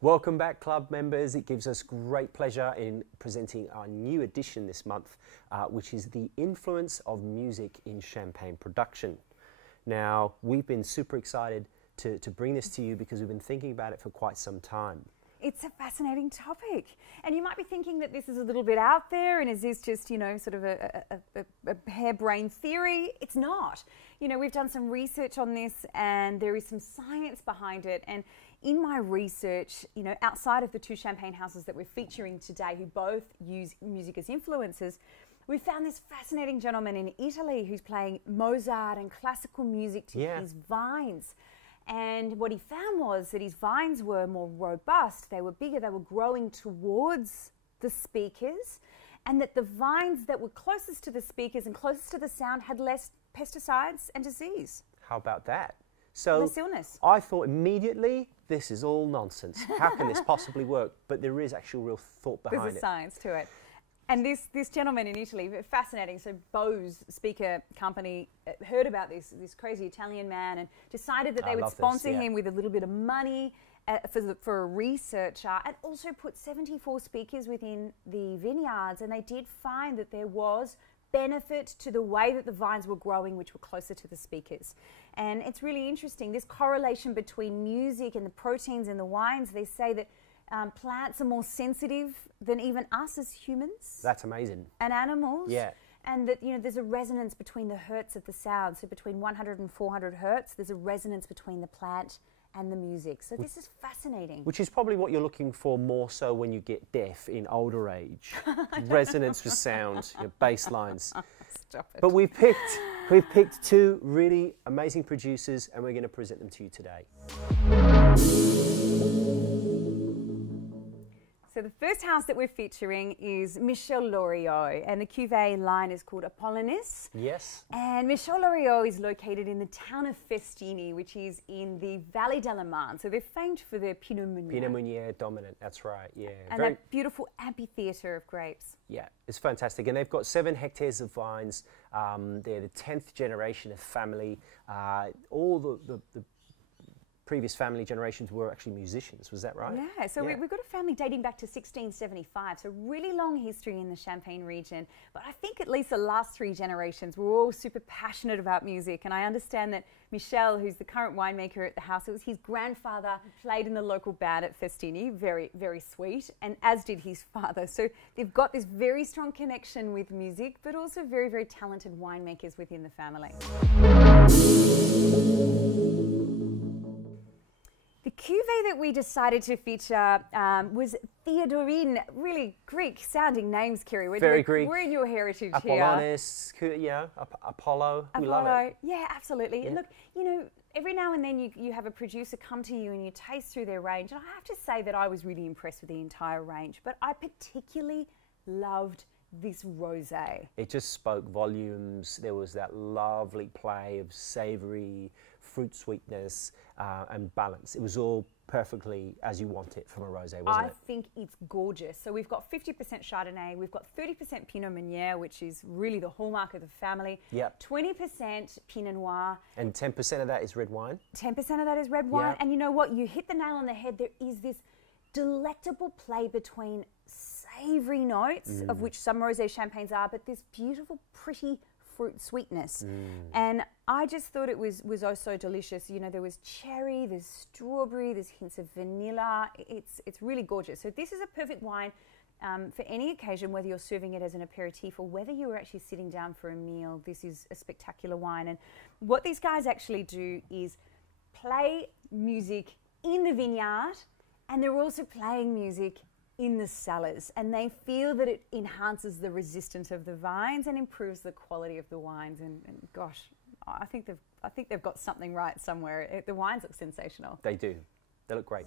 Welcome back, club members. It gives us great pleasure in presenting our new edition this month, which is the influence of music in champagne production. Now, we've been super excited to bring this to you because we've been thinking about it for quite some time. It's a fascinating topic. And you might be thinking that this is a little bit out there and is this just, you know, sort of a harebrained theory? It's not. You know, we've done some research on this and there is some science behind it. And in my research, you know, outside of the two champagne houses that we're featuring today who both use music as influences, we found this fascinating gentleman in Italy who's playing Mozart and classical music to his vines. And what he found was that his vines were more robust, they were bigger, they were growing towards the speakers, and that the vines that were closest to the speakers and closest to the sound had less pesticides and disease. How about that? So less illness. I thought immediately, this is all nonsense. How can this possibly work? But there is actual real thought behind it. There's a science to it. And this gentleman in Italy, fascinating. So Bose speaker company heard about this crazy Italian man and decided that they would sponsor him with a little bit of money for a researcher, and also put 74 speakers within the vineyards. And they did find that there was benefit to the way that the vines were growing, which were closer to the speakers. And it's really interesting, this correlation between music and the proteins in the wines. They say that plants are more sensitive than even us as humans. That's amazing. And animals. Yeah. And that, you know, there's a resonance between the hertz of the sound. So between 100 and 400 hertz, there's a resonance between the plant and the music. So this is fascinating. Which is probably what you're looking for more so when you get deaf in older age. Resonance with sound, your bass lines. Stop it. But we've picked two really amazing producers and we're going to present them to you today. So the first house that we're featuring is Michel Loriot, and the cuvée line is called Apollonis. Yes. And Michel Loriot is located in the town of Festini, which is in the Valley de la Marne. So they're famed for their Pinot Meunier. Pinot Meunier dominant, that's right, yeah. And that beautiful amphitheatre of grapes. Yeah, it's fantastic. And they've got 7 hectares of vines. They're the 10th generation of family. All the previous family generations were actually musicians, was that right? Yeah, so we've got a family dating back to 1675, so really long history in the Champagne region. But I think at least the last 3 generations were all super passionate about music. And I understand that Michel, who's the current winemaker at the house, it was his grandfather who played in the local band at Festini, very, very sweet, and as did his father. So they've got this very strong connection with music, but also very, very talented winemakers within the family. The cuvée that we decided to feature was Theodorine, really Greek-sounding names, Kiri. Very Greek. We're in your heritage Apollonis, here. yeah, Apollo, we love it. Yeah, absolutely. Yeah. Look, you know, every now and then you have a producer come to you and you taste through their range. And I have to say that I was really impressed with the entire range, but I particularly loved this rosé. It just spoke volumes. There was that lovely play of savoury fruit sweetness and balance. It was all perfectly as you want it from a rosé, wasn't it? I think it's gorgeous. So we've got 50% Chardonnay, we've got 30% Pinot Meunier, which is really the hallmark of the family. Yep. 20% Pinot Noir. And 10% of that is red wine. 10% of that is red wine. Yep. And you know what? You hit the nail on the head. There is this delectable play between savoury notes, of which some rosé champagnes are, but this beautiful, pretty fruit sweetness. And I just thought it was oh so delicious. You know, there was cherry, there's strawberry, there's hints of vanilla. It's really gorgeous. So this is a perfect wine for any occasion, whether you're serving it as an aperitif or whether you're actually sitting down for a meal. This is a spectacular wine. And what these guys actually do is play music in the vineyard, and they're also playing music in the cellars, and they feel that it enhances the resistance of the vines and improves the quality of the wines. And gosh, I think they've got something right somewhere. The wines look sensational. They do. They look great.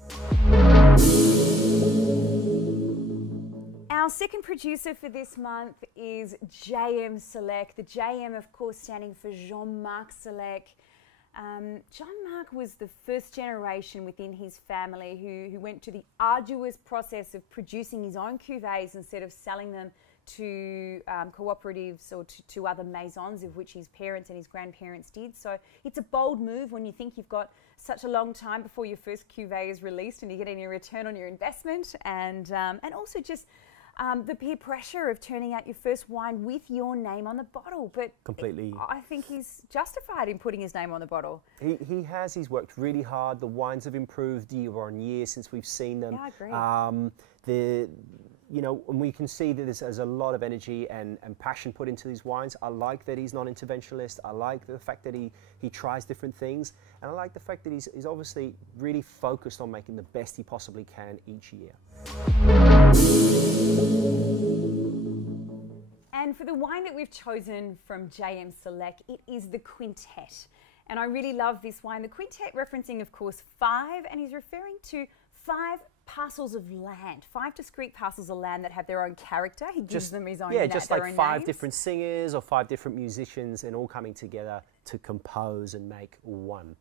Our second producer for this month is JM Seleque. The JM, of course, standing for Jean-Marc Seleque. Jean-Marc was the first generation within his family who went to the arduous process of producing his own cuvées instead of selling them to cooperatives or to other maisons, of which his parents and his grandparents did. So it's a bold move when you think you've got such a long time before your first cuvee is released and you get any return on your investment, and also just the peer pressure of turning out your first wine with your name on the bottle. But completely, I think he's justified in putting his name on the bottle. He has. He's worked really hard. The wines have improved year on year since we've seen them. Yeah, I agree. And we can see that there's a lot of energy and passion put into these wines. I like that he's non-interventionalist. I like the fact that he tries different things. And I like the fact that he's obviously really focused on making the best he possibly can each year. And for the wine that we've chosen from JM Seleque, it is the Quintette. And I really love this wine. The Quintette referencing, of course, 5, and he's referring to 5 parcels of land, 5 discrete parcels of land that have their own character. He gives them his own. Yeah, just like 5 names. different singers or 5 different musicians, and all coming together to compose and make one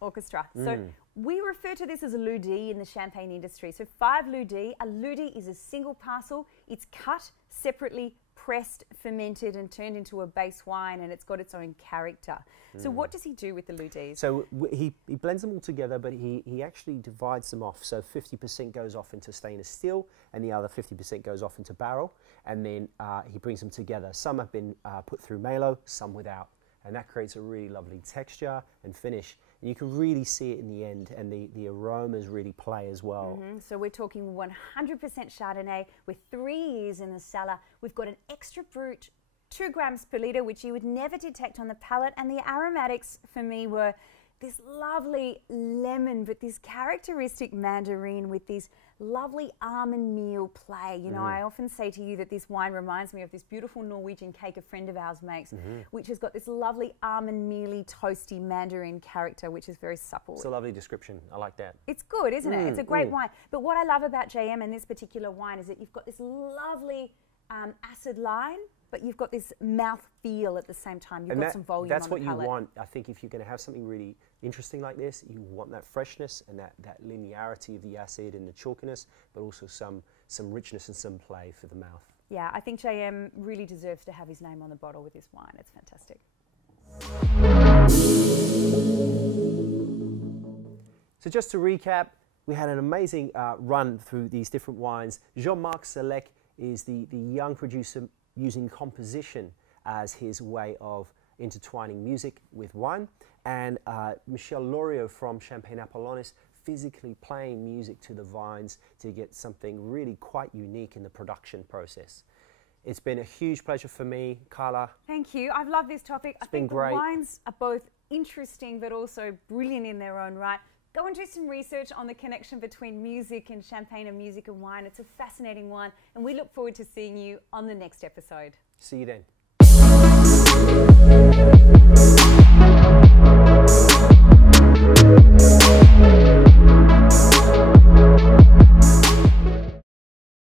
orchestra. So we refer to this as a ludi in the champagne industry. So 5 ludi. A ludi is a single parcel. It's cut separately, pressed, fermented, and turned into a base wine, and it's got its own character. So what does he do with the ludis? So he blends them all together, but he actually divides them off. So 50% goes off into stainless steel, and the other 50% goes off into barrel, and then he brings them together. Some have been put through Malo, some without, and that creates a really lovely texture and finish. And you can really see it in the end, and the aromas really play as well. So we're talking 100% Chardonnay with 3 years in the cellar. We've got an extra brut, 2 grams per litre, which you would never detect on the palate. And the aromatics for me were this lovely lemon, but this characteristic mandarin with this lovely almond meal play. You know, I often say to you that this wine reminds me of this beautiful Norwegian cake a friend of ours makes, which has got this lovely almond mealy, toasty mandarin character, which is very supple. It's a lovely description. I like that. It's good, isn't it? It's a great wine. But what I love about JM and this particular wine is that you've got this lovely acid line, but you've got this mouth feel at the same time. You've got some volume that's on the what palate. you want. I think if you're going to have something really interesting like this, you want that freshness and that linearity of the acid and the chalkiness, but also some richness and some play for the mouth. Yeah, I think JM really deserves to have his name on the bottle with this wine. It's fantastic. So just to recap, we had an amazing run through these different wines. Jean-Marc Seleque is the young producer using composition as his way of intertwining music with wine, and Michel Loriot from Champagne Apollonis physically playing music to the vines to get something really quite unique in the production process. It's been a huge pleasure for me, Carla. Thank you. I've loved this topic. I think the wines are both interesting but also brilliant in their own right. Go and do some research on the connection between music and champagne and music and wine. It's a fascinating one, and we look forward to seeing you on the next episode. See you then.